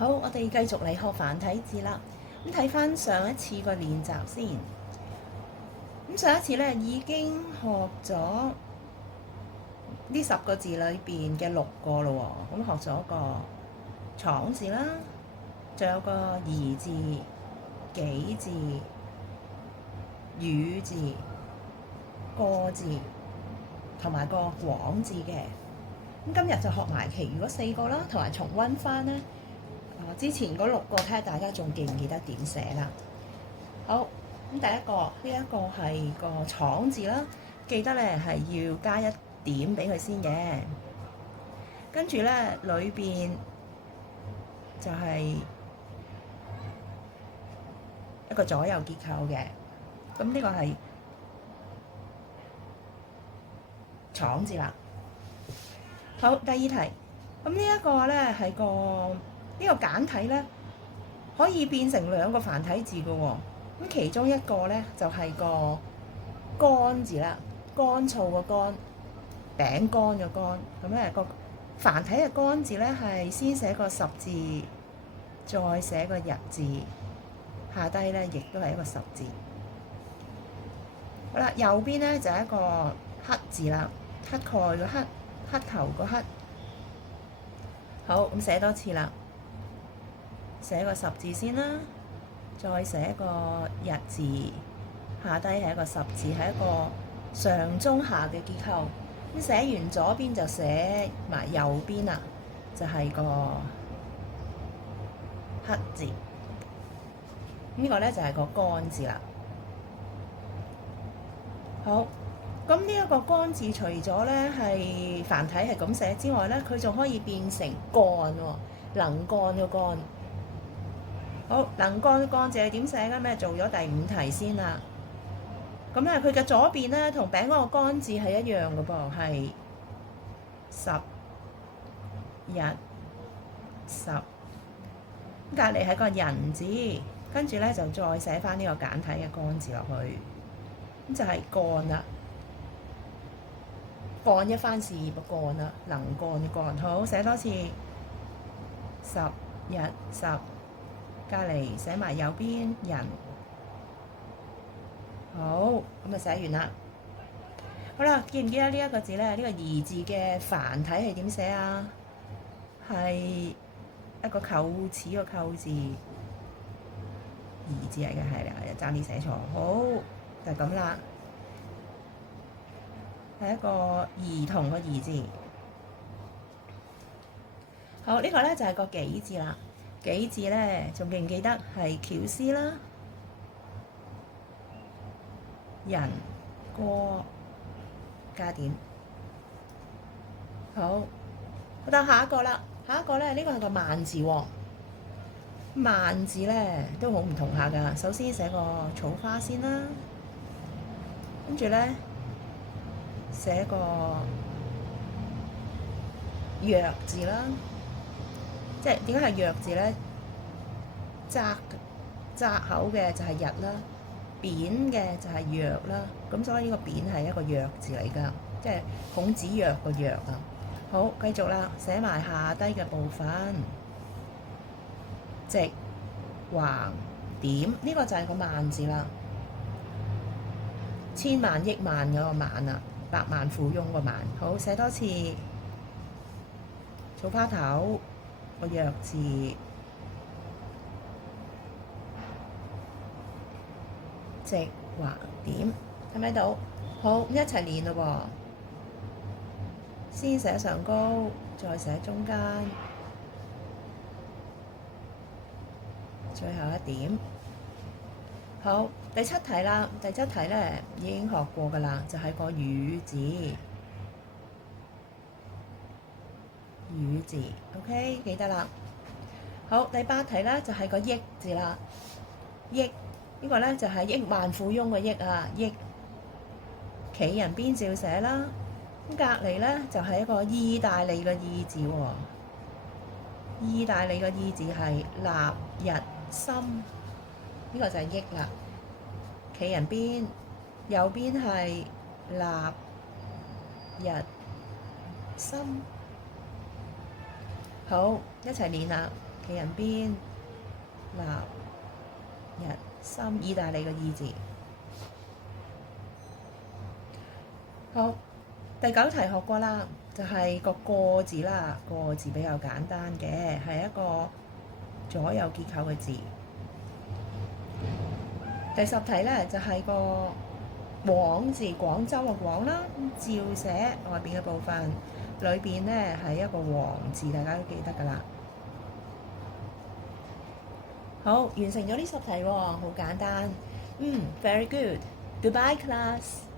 好，我哋繼續嚟學繁體字啦。咁睇翻上一次個練習先。咁上一次咧已經學咗呢10個字裏邊嘅6個咯喎。咁學咗個廠字啦，仲有個兒字、己字、羽字、個字同埋個廣字嘅。咁今日就學埋其餘嗰4個啦，同埋重溫翻咧。之前嗰6個，睇下大家仲記唔記得點寫啦？好，咁第一個呢一個係個廠字啦，記得咧係要加一點俾佢先嘅。跟住咧裏邊就係一個左右結構嘅，咁呢個係廠字啦。好，第二題，咁呢一個咧係個呢個簡體咧可以變成2個繁體字嘅喎。咁其中一個咧就係個乾字啦，乾燥個乾，餅乾個乾。咁咧個繁體嘅乾字咧係先寫個十字，再寫個日字，下低咧亦都係一個十字。好啦，右邊咧就係一個黑字啦，乞丐個乞，乞頭個乞。好，咁寫多次啦，寫個十字先啦，再寫個日字，下低係一個十字，係一個上中下嘅結構。咁寫完左邊就寫埋右邊啦，就係個黑字。呢個咧就係個乾字啦。好，咁呢一個乾字除咗咧係繁體係咁寫之外咧，佢仲可以變成幹喎，能幹個幹。好，能幹嘅幹字係點寫嘅？咩做咗第5題先啦。咁咧，佢嘅左邊咧同餅嗰個乾字係一樣嘅噃，係10日10。隔離係個人字，跟住咧就再寫翻呢個簡體嘅乾字落去，咁就係幹啦。幹一番事業嘅幹啦，能幹嘅幹。好，寫多次10日10，隔離寫埋右邊人。好，咁就寫完啦。好啦，記唔記得呢一個字咧？呢個兒字嘅繁體係點寫啊？係一個扣齒個扣字，兒字嚟嘅，係啦，爭啲寫錯。好，就咁啦，係一個兒童個兒字。好，呢個咧就係個己字啦。己字咧，仲記唔記得係絞絲啦？人過加點。好，到下一個啦。下一個咧，呢個係個萬字喎。萬字咧都好唔同下㗎。首先寫個草花先啦，跟住咧寫個藥字啦。即係點解係藥字咧？窄口嘅就係日啦，扁嘅就係藥啦。咁所以呢個扁係一個藥字嚟㗎，即係孔子藥個藥啊。好，繼續啦，寫埋下低嘅部分，直橫點，呢個就係個萬字啦。千萬億萬嗰個萬啊，百萬富翁個萬。好，寫多次草花頭個藥字，直橫點，睇唔睇到？好，一齊練咯喎。先寫上高，再寫中間，最後一點。好，第7題啦。第7題咧已經學過㗎啦，就係個羽字。羽字 ，OK， 記得啦。好，第8題咧就係個億字啦。億呢個咧就係億萬富翁嘅億啊，億企人邊照寫啦。咁隔離咧就係一個意大利嘅意字喎。意大利嘅意字係立日心，呢個就係億啦。企人邊，右邊係立日心。好，一齊練啦。企人邊，立日心，意大利嘅意字。好，第9題學過啦，就係個過字啦。過字比較簡單嘅，係一個左右結構嘅字。第10題咧就係個廣字，廣州嘅廣啦，照寫外邊嘅部分，裏邊咧係一個黃字，大家都記得㗎啦。好，完成咗呢10題喎，好簡單。Very good. Goodbye, class.